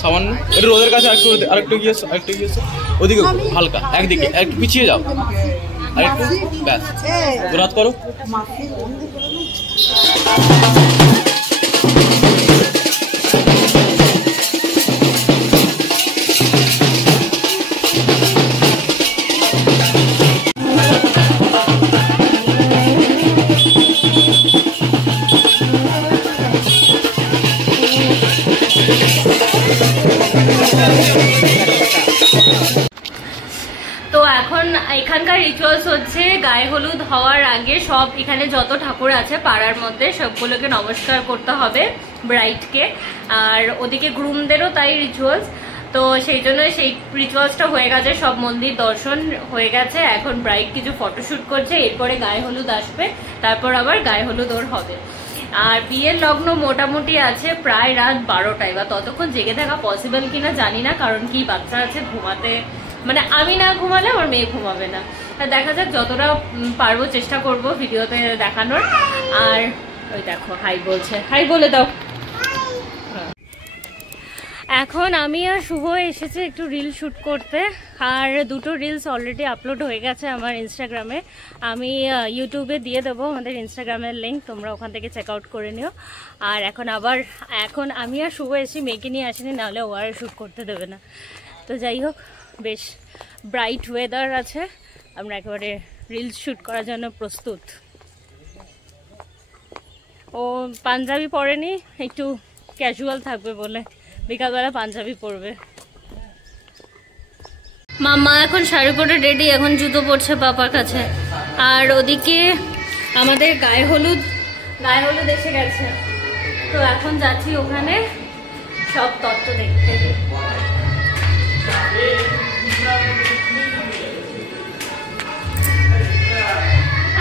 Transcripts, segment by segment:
সামান্য একটু রোদের কাছে আরেকটু গিয়েছে ওদিকে হালকা একদিকে একটু পিছিয়ে যাও আরেকটু ব্যাস রাত করো। তো এখন এখানকার রিচুয়ালস হচ্ছে গায়ে হলুদ হওয়ার আগে সব এখানে যত ঠাকুর আছে পাড়ার মধ্যে সবগুলোকে নমস্কার করতে হবে ব্রাইডকে, আর ওদিকে গ্রুমদেরও তাই রিচুয়ালস। তো সেই জন্য সেই রিচুয়ালসটা হয়ে গেছে, সব মন্দির দর্শন হয়ে গেছে। এখন ব্রাইড কিছু ফটোশুট করছে, এরপরে গায়ে হলুদ আসবে, তারপর আবার গায়ে হলুদ ওর হবে। আর বিয়ের লগ্ন মোটামুটি আছে প্রায় রাত 12টায়, বা ততক্ষণ জেগে থাকা পসিবল কিনা জানি না, কারণ কি বাচ্চা আছে, ঘুমাতে মানে আমি না ঘুমালে আমার মেয়ে ঘুমাবে না। দেখা যাক, যতটা পারবো চেষ্টা করব ভিডিওতে দেখানোর। আর ওই দেখো হাই বলছে, হাই বলে দাও। এখন আমি আর শুভ এসেছে একটু রিল শ্যুট করতে, আর দুটো রিলস অলরেডি আপলোড হয়ে গেছে আমার ইনস্টাগ্রামে। আমি ইউটিউবে দিয়ে দেবো আমাদের ইনস্টাগ্রামের লিঙ্ক, তোমরা ওখান থেকে চেক আউট করে নিও। আর এখন আমি আর শুভ এসেছি, মেয়েকে নিয়ে আসিনি, নাহলে ও আর শ্যুট করতে দেবে না। তো যাই হোক, বেশ ব্রাইট ওয়েদার আছে, আমরা একেবারে রিলস শ্যুট করার জন্য প্রস্তুত। ও পাঞ্জাবি পরেনি, একটু ক্যাজুয়াল থাকবে বলে বিকালবেলা পাঞ্জাবি পরবে। মাম্মা এখন শাড়ি পরে রেডি, এখন জুতো পরছে পাপার কাছে। আর ওদিকে আমাদের গায়ে হলুদ এসে গেছে, তো এখন যাচ্ছি ওখানে সব তত্ত্ব দেখতে।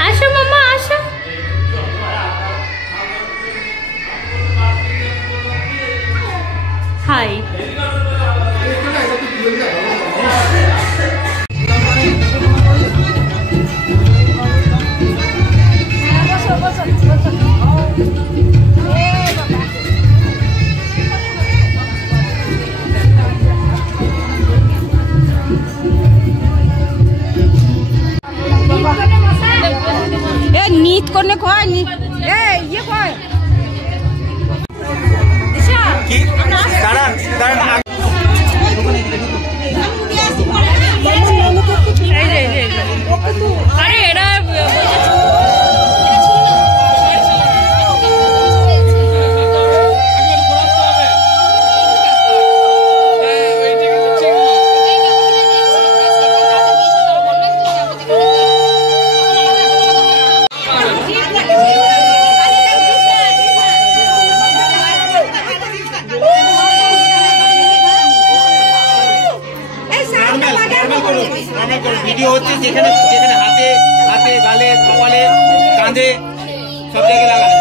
আসো মাম্মা আসো। হাই। नीत करने खोय नी ए ये खोय दिशा की दाঁড়ান দাঁড়ান আরে এরা ভিডিও হচ্ছে যেখানে যেখানে হাতে হাতে গালে কপালে কাঁধে সব জায়গায় লাগানো।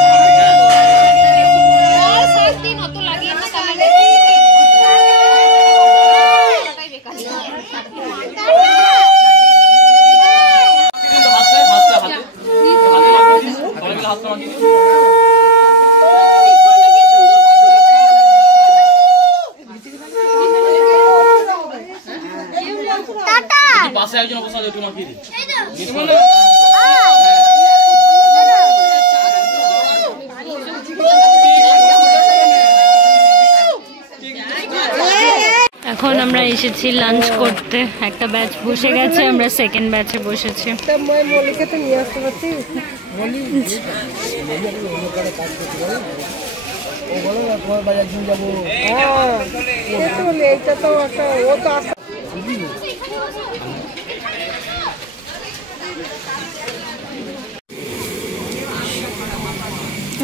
পাশে একজন অবস্থা একটু মাখিয়ে দিই। এখন আমরা এসেছি লাঞ্চ করতে, একটা ব্যাচ বসে গেছে, আমরা সেকেন্ড ব্যাচে বসেছি।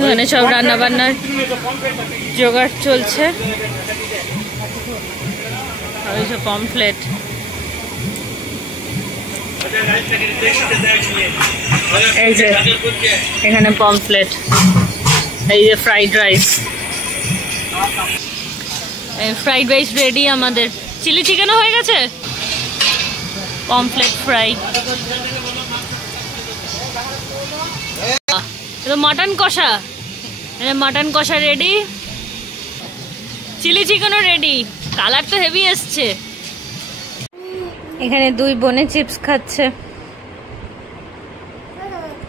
এখানে সব রান্না বান্নার জোগাড় চলছে। পমফ্লেট, এই যে এখানে পমফ্লেট, এই যে fried rice, fried rice ready আমাদের। চিলি চিকেনও হয়ে গেছে, পমফ্লেট ফ্রাই, মাটন কষা, মাটন কষা রেডি। চিলি চিকেনও রেডি, কালার তো হেভি এসছে। এখানে দুই বোনে চিপস খাচ্ছে।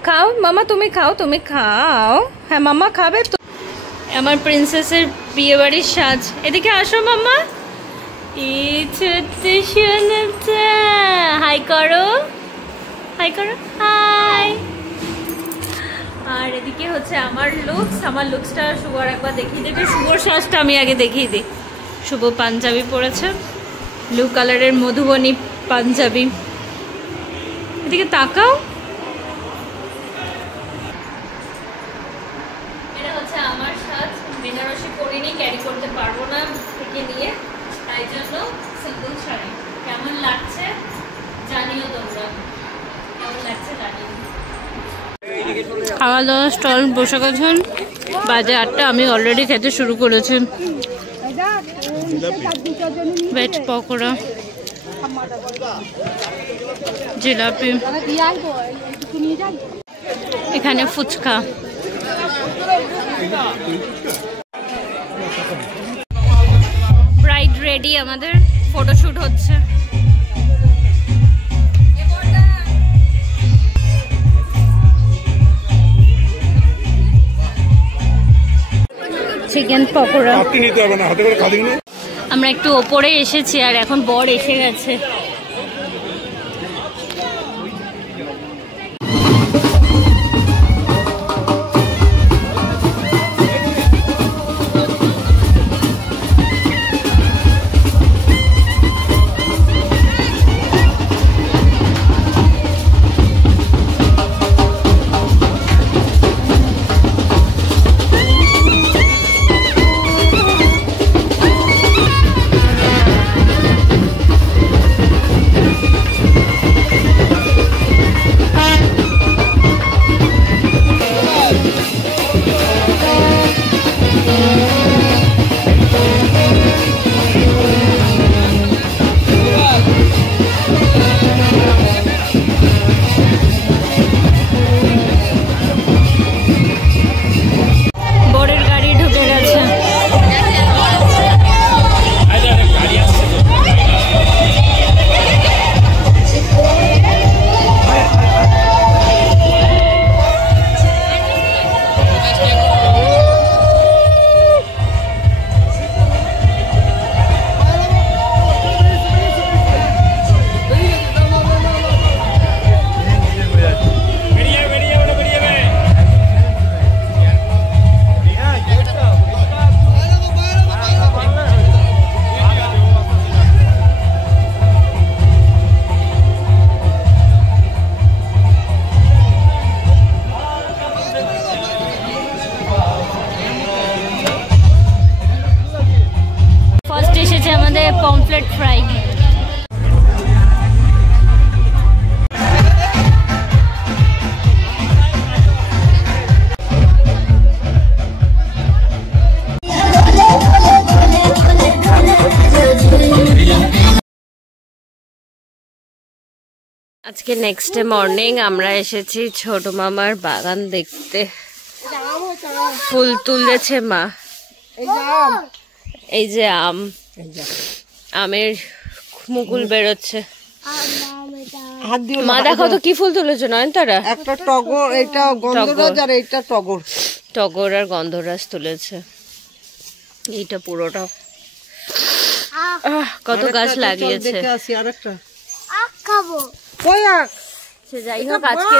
খাও মামা, তুমি খাও, তুমি খাও। হ্যাঁ মামা খাবে তো। আমার প্রিন্সেসের বিয়ে বাড়ির সাজ। এদিকে আসো মামা। এই ছোট্ট সোনাটা, হাই করো, হাই করো, হাই। আর এদিকে হচ্ছে আমার লুকস। আমার লুকসটা শুভর একবার দেখিয়ে দেবে। শুভর সাজটা আমি আগে দেখিয়ে দিই। শুভ পাঞ্জাবি পরেছে, ব্লু কালারের মধুবনী পাঞ্জাবি। এদিকে তাকাও। এটা হচ্ছে আমার সাজ। বেনারসি পরিনি, ক্যারি করতে পারবো না থেকে নিয়ে, তাই জন্য সিম্পল শাড়ি। কেমন লাগছে জানিও তোমরা, কেমন লাগছে জানিও। খাওয়া দাওয়া স্টল বসে গেছেন, বাজে 8টা। আমি অলরেডি খেতে শুরু করেছি। ভেজ পকোড়া, জিলাপি, এখানে ফুচকা। ব্রাইড রেডি, আমাদের ফটোশুট হচ্ছে। চিকেন পকোড়া। আমরা একটু ওপরে এসেছি আর এখন বর এসে গেছে। Pomfret fry. আজকে নেক্সট ডে মর্নিং আমরা এসেছি ছোট মামার বাগান দেখতে। ফুল তুলেছে মা। এই যে আম, আমের মুকুল বেরোচ্ছে। মা দেখো তো কি ফুল তুলেছে নয়নতারা। একটা টগর, এটা গন্ধরাজ আর এটা টগর। টগর আর গন্ধরাজ তুলেছে। এইটা পুরোটা কত গাছ লাগিয়েছে। যাই হোক আজকে